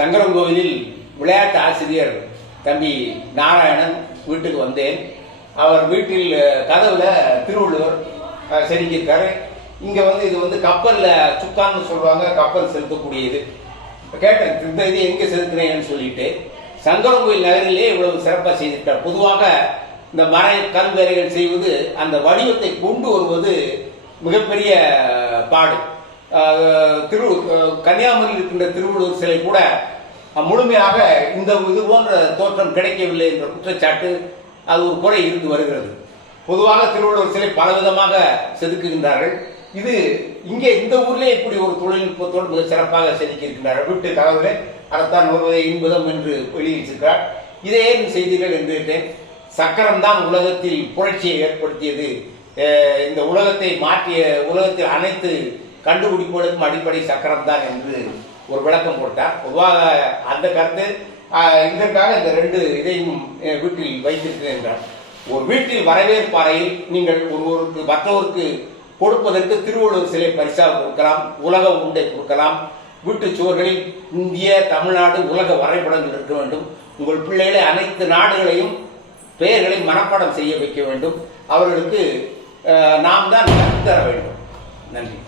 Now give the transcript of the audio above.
சங்கரங்கோவிலில் விளையாட்டு ஆசிரியர் தம்பி நாராயணன் வீட்டுக்கு வந்தேன். அவர் வீட்டில் கதவுல திருவள்ளுவர் செதுக்கியிருக்காரு. இங்க இது கப்பல்ல சுக்கான்னு சொல்லுவாங்க, கப்பல் செலுத்தக்கூடியது. கேட்டேன், இந்த இது எங்க செலுத்துறேன்னு சொல்லிட்டு. சங்கரங்கோவில் நகரிலே இவ்வளவு சிறப்பாக செய்திருக்கார். பொதுவாக இந்த மறை கல் வேலைகள் செய்வது, அந்த வடிவத்தை கொண்டு வருவது மிகப்பெரிய பாடு. கன்னியாகுமரியில் இருக்கின்ற திருவள்ளுவர் சிலை கூட முழுமையாக இந்த இது போன்ற தோற்றம் கிடைக்கவில்லை என்ற குற்றச்சாட்டு, அது ஒரு குறை இருந்து வருகிறது. பொதுவாக திருவள்ளுவர் சிலை பலவிதமாக செதுக்குகின்றார்கள். இது இங்கே இந்த ஊர்லேயே இப்படி ஒரு தொழில்நுட்பத்தோடு மிக சிறப்பாக செதுக்கி இருக்கின்றார்கள். வீட்டு கதவுல அறத்தான் வருவதை இன்பதம் என்று வெளியிட்டிருக்கிறார். இதை ஏன் செய்தீர்கள் என்று கேட்டேன். சக்கரம் தான் உலகத்தில் புரட்சியை ஏற்படுத்தியது, இந்த உலகத்தை மாற்றிய, உலகத்தில் அனைத்து கண்டுபிடிப்புகளுக்கும் அடிப்படை சக்கரம் தான் என்று ஒரு விளக்கம் போட்டார். பொதுவாக அந்த கருத்து இதற்காக இந்த ரெண்டு இதையும் வீட்டில் வைத்திருக்கிறேன் என்றார். ஒரு வீட்டில் வரவேற்பு அறையில் நீங்கள் ஒருவருக்கு மற்றவருக்கு கொடுப்பதற்கு திருவள்ளுவர் சிலை பரிசாக கொடுக்கலாம், உலக உண்டை கொடுக்கலாம். வீட்டு சுவர்களில் இந்திய, தமிழ்நாடு, உலக வரைபடங்கள் இருக்க வேண்டும். உங்கள் பிள்ளைகளை அனைத்து நாடுகளையும் பெயர்களை மனப்பாடம் செய்ய வைக்க வேண்டும். அவர்களுக்கு நாம் தான் கற்றுத்தர வேண்டும். நன்றி.